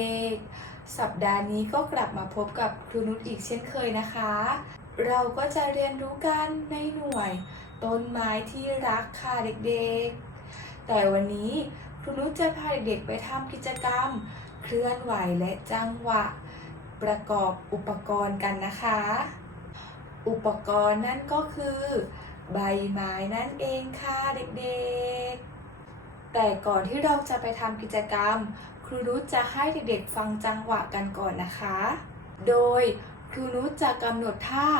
ด็กๆ สัปดาห์นี้ก็กลับมาพบกับครูนุชอีกเช่นเคยนะคะ เราก็จะเรียนรู้กันในหน่วย ต้นไม้ที่รักค่ะเด็กๆ แต่วันนี้ครูนุชจะพาเด็กๆไปทำกิจกรรม เคลื่อนไหวและจังหวะ ประกอบอุปกรณ์กันนะคะ อุปกรณ์นั่นก็คือ ใบไม้นั่นเองค่ะเด็กๆ แต่ก่อนที่เราจะไปทำกิจกรรม รูนุชจะให้เด็กๆฟังจังหวะกันก่อนนะคะ โดยครูนุชจะกำหนดท่า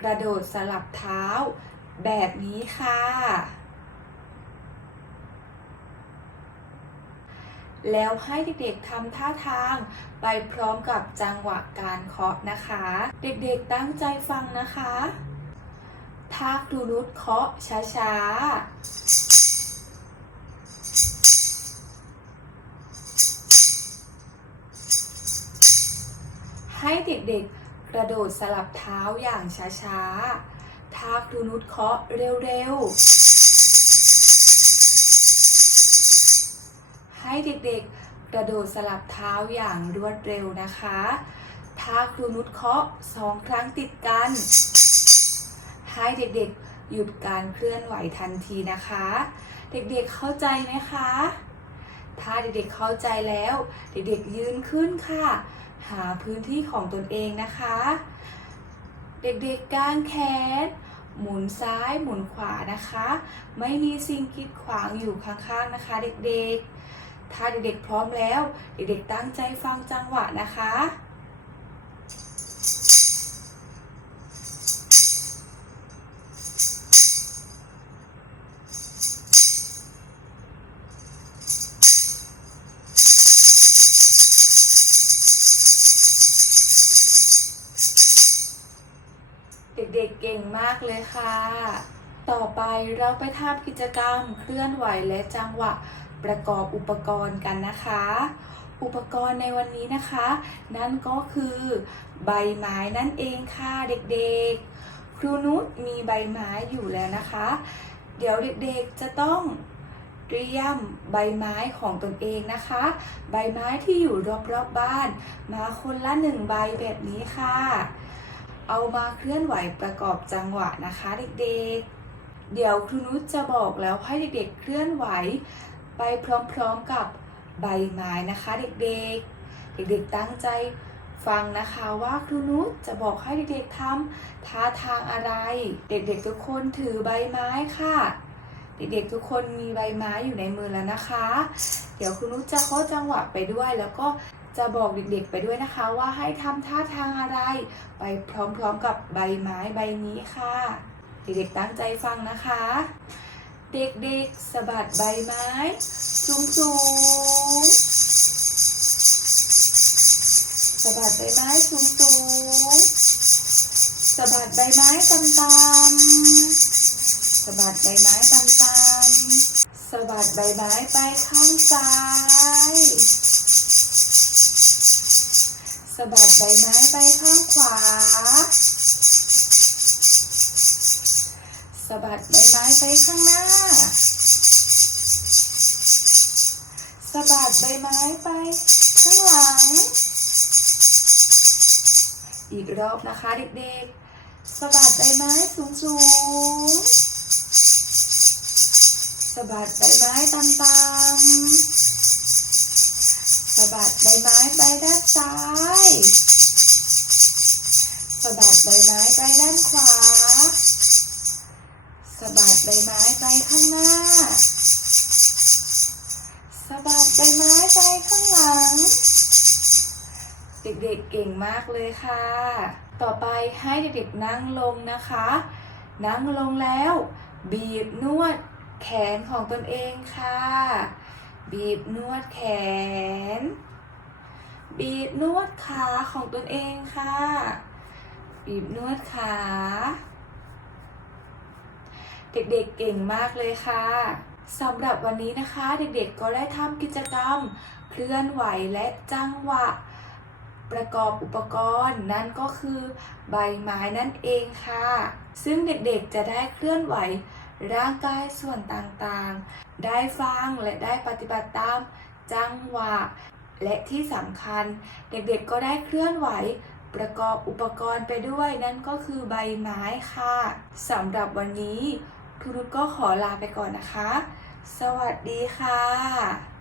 กระโดดสลับเท้า แบบนี้ค่ะ แล้วให้เด็กๆทำท่าทางไปพร้อมกับจังหวะการเคาะนะคะ เด็กๆตั้งใจฟังนะคะ ถ้าครูนุชเคาะช้าๆ เด็กๆ กระโดดสลับเท้าอย่างช้าๆ ถ้าครูนุชเคาะเร็วๆ ให้เด็กๆ กระโดดสลับเท้าอย่างรวดเร็วนะคะ ถ้าครูนุชเคาะสองครั้งติดกัน ให้เด็กๆ หยุดการเคลื่อนไหวทันทีนะคะ เด็กๆ เข้าใจไหมคะ ถ้าเด็กๆ เข้าใจแล้ว เด็กๆ ยืนขึ้นค่ะ หาพื้นที่ของตนเองนะคะ เด็กๆกางแขนหมุนซ้ายหมุนขวานะคะ ไม่มีสิ่งกีดขวางอยู่ข้างๆนะคะ เด็กๆ ถ้าเด็กๆพร้อมแล้ว เด็กๆตั้งใจฟังจังหวะนะคะ เด็กๆเก่งมากเลยค่ะ ต่อไปเราไปทำกิจกรรมเคลื่อนไหวและจังหวะประกอบอุปกรณ์กันนะคะ อุปกรณ์ในวันนี้นะคะ นั่นก็คือใบไม้นั่นเองค่ะเด็กๆ ครูนุชมีใบไม้อยู่แล้วนะคะ เดี๋ยวเด็กๆจะต้องเตรียมใบไม้ของตนเองนะคะ ใบไม้ที่อยู่รอบๆบบ้าน มาคนละหนึ่งใบแบบนี้ค่ะ เอามาเคลื่อนไหวประกอบจังหวะนะคะ เด็กๆ เดี๋ยวครูนุชจะบอกแล้วให้เด็กๆ เคลื่อนไหว ไปพร้อมๆกับใบไม้นะคะเด็กๆ เด็กๆตั้งใจฟังนะคะว่าครูนุชจะบอกให้เด็กๆทำท่าทางอะไร เด็กๆทุกคนถือใบไม้ค่ะ เด็กๆทุกคนมีใบไม้อยู่ในมือแล้วนะคะ เดี๋ยวครูนุชจะเคาจังหวะไปด้วยแล้วก็ จะบอกเด็กๆไปด้วยนะคะว่าให้ทำท่าทางอะไร ไปพร้อมๆกับใบไม้ใบนี้ค่ะ เด็กๆตั้งใจฟังนะคะ เด็กๆสะบัดใบไม้ สูงๆสะบัดใบไม้สูงๆสะบัดใบไม้ต่ำๆสะบัดใบไม้ต่ำๆสะบัดใบไม้ไปข้างซ้ายะบัดใบไม้ไปข้างขวาสะบัดใบไม้ไปข้างหน้าสะบัดใบไม้ไปข้างหลัง อีกรอบนะคะเด็กๆสะบัดใบไม้สูงๆสะบัดใบไม้ต่ำ ใบไม้ไปด้านซ้ายสะบัดใบไม้ไปด้านขวาสะบัดใบไม้ไปข้างหน้าสะบัดใบไม้ไปข้างหลัง เด็กๆเก่งมากเลยค่ะ ต่อไปให้เด็กๆนั่งลงนะคะ นั่งลงแล้ว บีบนวดแขนของตนเองค่ะ บีบนวดแขน บีบนวดขาของตนเองค่ะ บีบนวดขา เด็กๆเก่งมากเลยค่ะสำหรับวันนี้นะคะ เด็กๆก็ได้ทำกิจกรรม เคลื่อนไหวและจังหวะ ประกอบอุปกรณ์นั่นก็คือใบไม้นั่นเองค่ะ ซึ่งเด็กๆจะได้เคลื่อนไหวร่างกายส่วนต่างๆ ได้ฟังและได้ปฏิบัติตามจังหวะ และที่สำคัญเด็กๆก็ได้เคลื่อนไหวประกอบอุปกรณ์ไปด้วยนั่นก็คือใบไม้ค่ะสำหรับวันนี้ครูนุชก็ขอลาไปก่อนนะคะ สวัสดีค่ะ